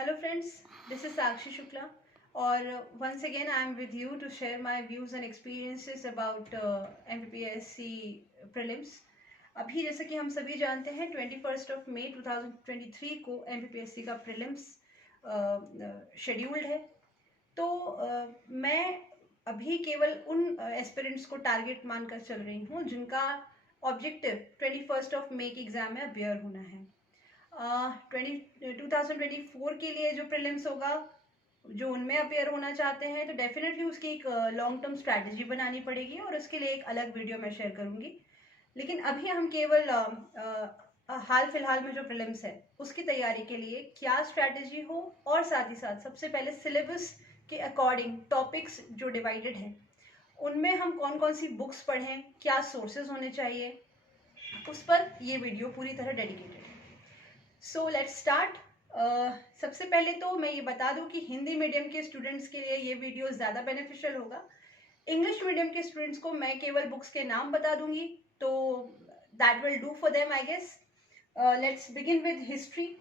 Hello friends, this is Sakshi Shukla और once again I am with you to share my views and experiences about MPPSC prelims। अभी जैसे कि हम सभी जानते हैं 21 मई 2023 को MPPSC का prelims शेड्यूल्ड है। तो मैं अभी केवल उन एस्पिरेंट्स को टारगेट मानकर चल रही हूँ जिनका ऑब्जेक्टिव 21 मई के एग्ज़ाम में अपियर होना है। 2024 के लिए जो प्रीलिम्स होगा, जो उनमें अपेयर होना चाहते हैं, तो डेफिनेटली उसकी एक लॉन्ग टर्म स्ट्रैटेजी बनानी पड़ेगी और उसके लिए एक अलग वीडियो मैं शेयर करूंगी। लेकिन अभी हम केवल हाल फिलहाल में जो प्रीलिम्स है उसकी तैयारी के लिए क्या स्ट्रैटेजी हो, और साथ ही साथ सबसे पहले सिलेबस के अकॉर्डिंग टॉपिक्स जो डिवाइडेड हैं उनमें हम कौन कौन सी बुक्स पढ़ें, क्या सोर्सेज होने चाहिए, उस पर ये वीडियो पूरी तरह डेडिकेटेड है। So let's start. सबसे पहले तो मैं ये बता दूं कि हिंदी मीडियम के स्टूडेंट्स के लिए ये वीडियो ज़्यादा बेनिफिशियल होगा। इंग्लिश मीडियम के स्टूडेंट्स को मैं केवल बुक्स के नाम बता दूंगी, तो that will do for them I guess. Let's begin with history.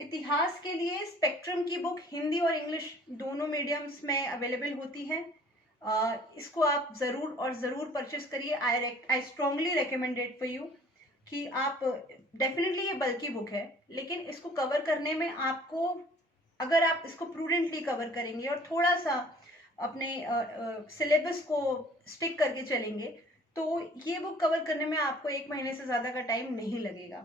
इतिहास के लिए स्पेक्ट्रम की बुक हिंदी और इंग्लिश दोनों मीडियम्स में अवेलेबल होती है। इसको आप ज़रूर और ज़रूर परचेज करिए। I strongly recommended for you कि आप डेफिनेटली, ये बल्कि बुक है, लेकिन इसको कवर करने में आपको, अगर आप इसको प्रूडेंटली कवर करेंगे और थोड़ा सा अपने सिलेबस को स्टिक करके चलेंगे, तो ये बुक कवर करने में आपको 1 महीने से ज़्यादा का टाइम नहीं लगेगा।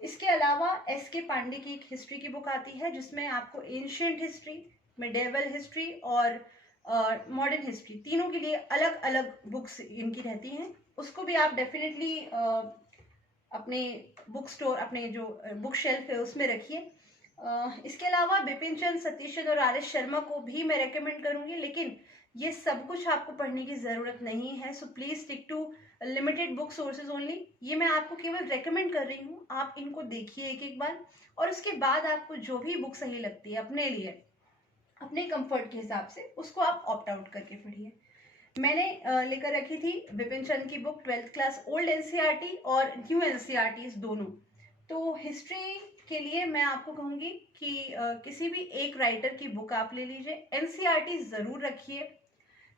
इसके अलावा एस.के. पांडे की एक हिस्ट्री की बुक आती है जिसमें आपको एंशियंट हिस्ट्री, मिडेवल हिस्ट्री और मॉडर्न हिस्ट्री तीनों के लिए अलग अलग बुक्स इनकी रहती हैं। उसको भी आप डेफिनेटली अपने बुक स्टोर, अपने जो बुक शेल्फ है उसमें रखिए। इसके अलावा बिपिन चंद्र, सतीश चंद्र और आर.एस. शर्मा को भी मैं रेकमेंड करूंगी, लेकिन ये सब कुछ आपको पढ़ने की ज़रूरत नहीं है। So please stick to limited book sources only. ये मैं आपको केवल रेकमेंड कर रही हूँ, आप इनको देखिए एक एक बार, और उसके बाद आपको जो भी बुक सही लगती है अपने लिए, अपने कंफर्ट के हिसाब से, उसको आप ऑप्ट आउट करके पढ़िए। मैंने लेकर रखी थी विपिन चंद की book 12th class old NCERT और न्यू एनसीईआरटी दोनों। तो हिस्ट्री के लिए मैं आपको कहूँगी कि किसी भी एक राइटर की बुक आप ले लीजिए। एनसीईआरटी ज़रूर रखिए,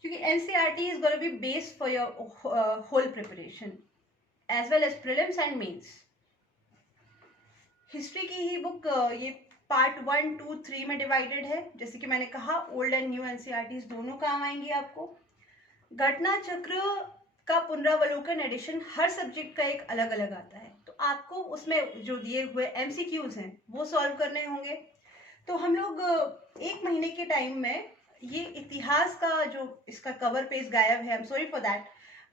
क्योंकि NCERT is gonna be based for your whole preparation as well as prelims and mains. History की ही बुक ये पार्ट 1, 2, 3 में डिवाइडेड है। जैसे कि मैंने कहा, ओल्ड एंड न्यू एनसीईआरटी दोनों काम आएंगी आपको। घटना चक्र का पुनरावलोकन एडिशन हर सब्जेक्ट का एक अलग अलग आता है, तो आपको उसमें जो दिए हुए एमसीक्यूज हैं वो सॉल्व करने होंगे। तो हम लोग 1 महीने के टाइम में ये इतिहास का जो इसका कवर पेज गायब है, I am sorry for that,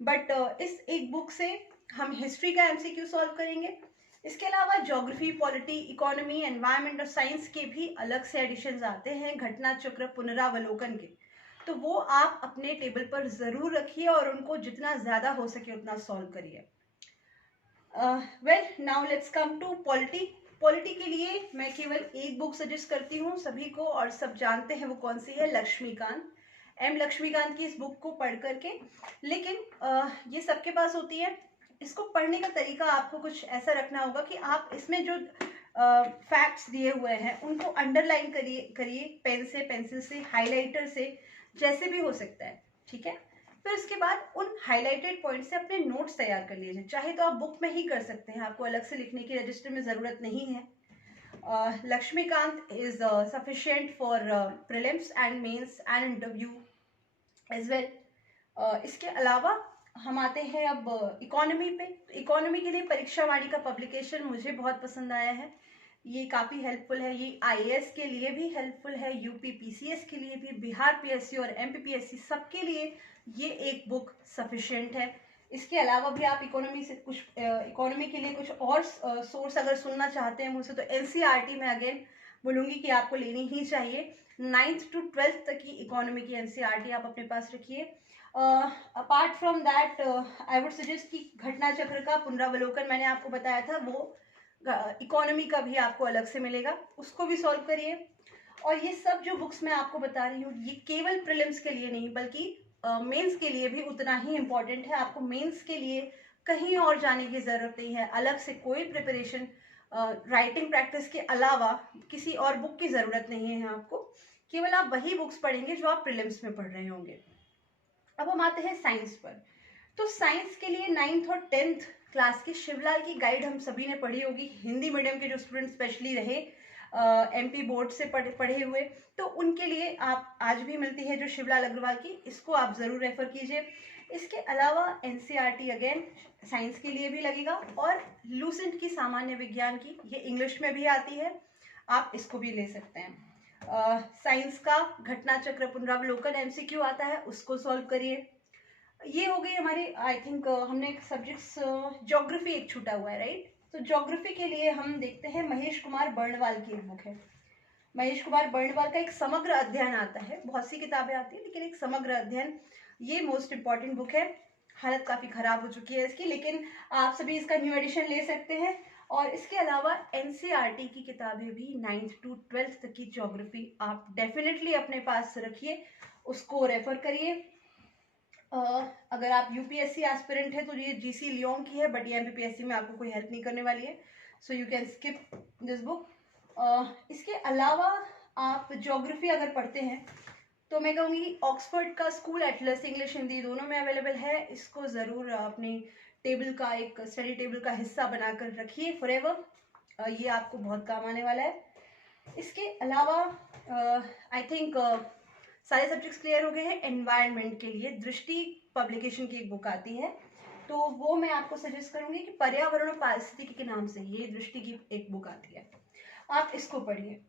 but इस एक बुक से हम हिस्ट्री का एमसीक्यू सॉल्व करेंगे। इसके अलावा ज्योग्राफी, पॉलिटी, इकोनॉमी, एनवायरमेंट और साइंस के भी अलग से एडिशंस आते हैं घटना चक्र पुनरावलोकन के, तो वो आप अपने टेबल पर ज़रूर रखिए और उनको जितना ज़्यादा हो सके उतना सॉल्व करिए। Well, now let's come to polity. Polity के लिए मैं केवल एक बुक सजेस्ट करती हूँ सभी को, और सब जानते हैं वो कौन सी है, लक्ष्मीकांत। एम लक्ष्मीकांत की इस बुक को पढ़ करके, लेकिन ये सबके पास होती है। इसको पढ़ने का तरीका आपको कुछ ऐसा रखना होगा कि आप इसमें जो फैक्ट्स दिए हुए हैं उनको अंडरलाइन करिए पेन से, पेंसिल से, हाइलाइटर से, जैसे भी हो सकता है, ठीक है। फिर उसके बाद उन हाइलाइटेड पॉइंट से अपने नोट्स तैयार कर लीजिए। चाहे तो आप बुक में ही कर सकते हैं, आपको अलग से लिखने की रजिस्टर में ज़रूरत नहीं है। Laxmikanth is sufficient for prelims and mains and interview as well. इसके अलावा हम आते हैं अब इकोनॉमी पे। इकोनॉमी के लिए परीक्षा वाणी का पब्लिकेशन मुझे बहुत पसंद आया है। ये काफ़ी हेल्पफुल है। ये आईएएस के लिए भी हेल्पफुल है, यूपी पीसीएस के लिए भी, बिहार पीएससी और एमपीपीएससी सबके लिए ये एक बुक सफिशिएंट है। इसके अलावा भी आप इकोनॉमी से कुछ इकोनॉमी के लिए कुछ और सोर्स अगर सुनना चाहते हैं मुझसे, तो एनसीईआरटी में अगेन बोलूँगी कि आपको लेनी ही चाहिए। 9th to 12th तक की इकोनॉमी की एनसीईआरटी आप अपने पास रखिए। Apart from that I would suggest कि घटना चक्र का पुनरावलोकन मैंने आपको बताया था, वो इकोनॉमी का भी आपको अलग से मिलेगा, उसको भी सॉल्व करिए। और ये सब जो बुक्स मैं आपको बता रही हूँ, ये केवल प्रीलिम्स के लिए नहीं बल्कि मेंस के लिए भी उतना ही इम्पोर्टेंट है। आपको मेंस के लिए कहीं और जाने की ज़रूरत नहीं है, अलग से कोई प्रिपरेशन राइटिंग प्रैक्टिस के अलावा किसी और बुक की ज़रूरत नहीं है आपको, केवल आप वही बुक्स पढ़ेंगे जो आप प्रीलिम्स में पढ़ रहे होंगे। अब हम आते हैं साइंस पर। तो साइंस के लिए 9th और 10th क्लास की शिवलाल की गाइड हम सभी ने पढ़ी होगी, हिंदी मीडियम के जो स्टूडेंट स्पेशली रहे एमपी बोर्ड से पढ़े हुए, तो उनके लिए आप आज भी मिलती है जो शिवलाल अग्रवाल की, इसको आप ज़रूर रेफर कीजिए। इसके अलावा एनसीईआरटी अगेन साइंस के लिए भी लगेगा, और लूसेंट की सामान्य विज्ञान की, ये इंग्लिश में भी आती है, आप इसको भी ले सकते हैं। साइंस का घटना चक्र पुनरावलोकन एमसीक्यू आता है, उसको सॉल्व करिए। ये हो गई हमारी, आई थिंक हमने सब्जेक्ट्स, ज्योग्राफी एक छूटा हुआ है, राइट। तो ज्योग्राफी के लिए हम देखते हैं महेश कुमार बर्णवाल की एक बुक है। महेश कुमार बर्णवाल का एक समग्र अध्ययन आता है, बहुत सी किताबें आती है लेकिन एक समग्र अध्ययन, ये मोस्ट इंपॉर्टेंट बुक है। हालत काफ़ी ख़राब हो चुकी है इसकी, लेकिन आप सभी इसका न्यू एडिशन ले सकते हैं। और इसके अलावा एनसीईआरटी की किताबें भी 9th to 12th तक की ज्योग्राफी आप डेफिनेटली अपने पास रखिए, उसको रेफर करिए। अगर आप यूपीएससी एस्पिरेंट है तो ये जीसी लियोन की है, बट ये एमपीपीएससी में आपको कोई हेल्प नहीं करने वाली है, so you can skip this book. इसके अलावा आप ज्योग्राफी अगर पढ़ते हैं तो मैं कहूँगी ऑक्सफोर्ड का स्कूल एटलस इंग्लिश हिंदी दोनों में अवेलेबल है, इसको ज़रूर अपने टेबल का, एक स्टडी टेबल का हिस्सा बनाकर रखिए फॉरएवर, ये आपको बहुत काम आने वाला है। इसके अलावा आई थिंक सारे सब्जेक्ट्स क्लियर हो गए हैं। एनवायरनमेंट के लिए दृष्टि पब्लिकेशन की एक बुक आती है, तो वो मैं आपको सजेस्ट करूंगी कि पर्यावरण और पारिस्थितिकी के नाम से ये दृष्टि की एक बुक आती है, आप इसको पढ़िए।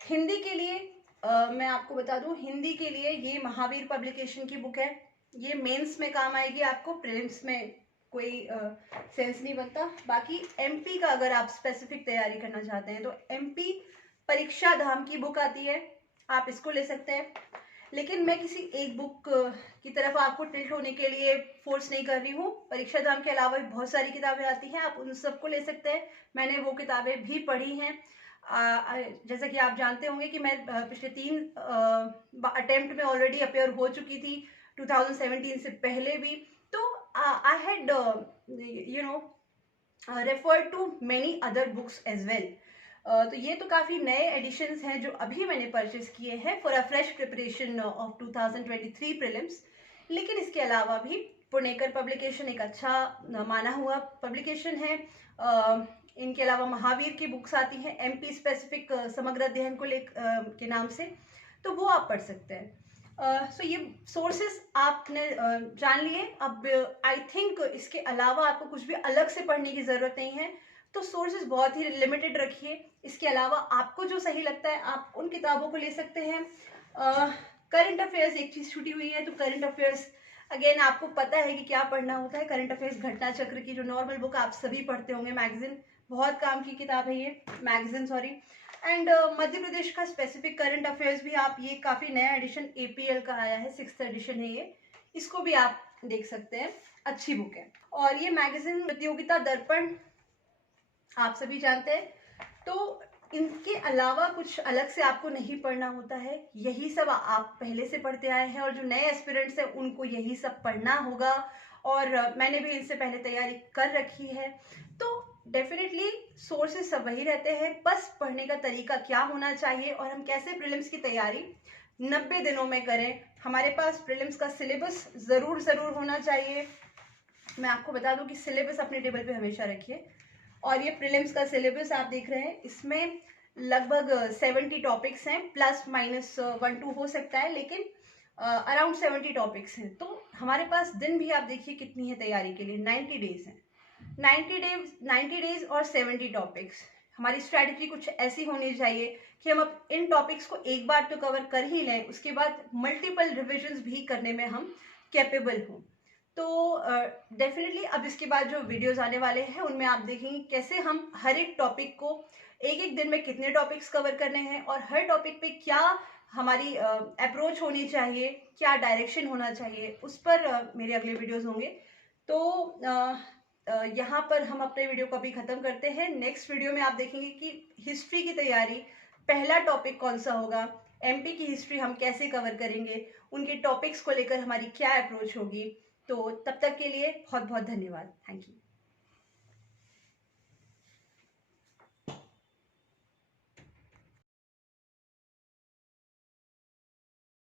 हिंदी के लिए मैं आपको बता दूं, हिंदी के लिए ये महावीर पब्लिकेशन की बुक है, ये मेंस में काम आएगी आपको, प्रीलिम्स में कोई सेंस नहीं बनता। बाकी एमपी का अगर आप स्पेसिफिक तैयारी करना चाहते हैं तो एमपी परीक्षा धाम की बुक आती है, आप इसको ले सकते हैं। लेकिन मैं किसी एक बुक की तरफ आपको टिल्ट होने के लिए फोर्स नहीं कर रही हूँ, परीक्षा धाम के अलावा भी बहुत सारी किताबें आती हैं, आप उन सबको ले सकते हैं। मैंने वो किताबें भी पढ़ी हैं। जैसा कि आप जानते होंगे कि मैं पिछले 3 अटेम्प्ट में ऑलरेडी अपेयर हो चुकी थी, 2017 से पहले भी। तो I had you know referred to many other books as well. तो ये तो काफ़ी नए एडिशंस हैं जो अभी मैंने परचेस किए हैं for a fresh preparation of 2023 prelims. लेकिन इसके अलावा भी पुणेकर पब्लिकेशन एक अच्छा माना हुआ पब्लिकेशन है। इनके अलावा महावीर की बुक्स आती हैं एमपी स्पेसिफिक समग्र अध्ययन को के नाम से, तो वो आप पढ़ सकते हैं। सो ये सोर्सेस आपने जान लिए। अब आई थिंक इसके अलावा आपको कुछ भी अलग से पढ़ने की ज़रूरत नहीं है, तो सोर्सेज बहुत ही लिमिटेड रखिए। इसके अलावा आपको जो सही लगता है आप उन किताबों को ले सकते हैं। करंट अफेयर्स एक चीज़ छूटी हुई है, तो करंट अफेयर्स अगेन आपको पता है कि क्या पढ़ना होता है। करंट अफेयर्स घटना चक्र की जो नॉर्मल बुक आप सभी पढ़ते होंगे, मैगजीन, बहुत काम की किताब है ये, magazine sorry. And Madhya Pradesh का स्पेसिफिक करंट अफेयर्स भी आप, ये काफ़ी नया एडिशन एपीएल का आया है, 6th एडिशन है ये, इसको भी आप देख सकते हैं, अच्छी बुक है। और ये मैगजीन प्रतियोगिता दर्पण आप सभी जानते हैं, तो इनके अलावा कुछ अलग से आपको नहीं पढ़ना होता है, यही सब आप पहले से पढ़ते आए हैं, और जो नए एस्पिरेंट्स हैं उनको यही सब पढ़ना होगा, और मैंने भी इनसे पहले तैयारी कर रखी है। तो डेफिनेटली सोर्सेस सब वही रहते हैं, बस पढ़ने का तरीका क्या होना चाहिए और हम कैसे प्रीलिम्स की तैयारी 90 दिनों में करें। हमारे पास प्रीलिम्स का सिलेबस ज़रूर होना चाहिए। मैं आपको बता दूं कि सिलेबस अपने टेबल पे हमेशा रखिए, और ये प्रीलिम्स का सिलेबस आप देख रहे हैं, इसमें लगभग 70 टॉपिक्स हैं, प्लस माइनस 1-2 हो सकता है, लेकिन अराउंड 70 टॉपिक्स हैं। तो हमारे पास दिन भी आप देखिए कितनी है तैयारी के लिए, 90 डेज हैं। 90 डेज और 70 टॉपिक्स। हमारी स्ट्रैटेजी कुछ ऐसी होनी चाहिए कि हम अब इन टॉपिक्स को एक बार तो कवर कर ही लें, उसके बाद मल्टीपल रिविजन्स भी करने में हम कैपेबल हों। तो डेफिनेटली अब इसके बाद जो वीडियोस आने वाले हैं उनमें आप देखेंगे कैसे हम हर एक टॉपिक को एक दिन में कितने टॉपिक्स कवर करने हैं, और हर टॉपिक पे क्या हमारी अप्रोच होनी चाहिए, क्या डायरेक्शन होना चाहिए, उस पर मेरे अगले वीडियोस होंगे। तो यहाँ पर हम अपने वीडियो को अभी ख़त्म करते हैं। नेक्स्ट वीडियो में आप देखेंगे कि हिस्ट्री की तैयारी, पहला टॉपिक कौन सा होगा, एमपी की हिस्ट्री हम कैसे कवर करेंगे, उनके टॉपिक्स को लेकर हमारी क्या अप्रोच होगी। तो तब तक के लिए बहुत बहुत धन्यवाद। Thank you.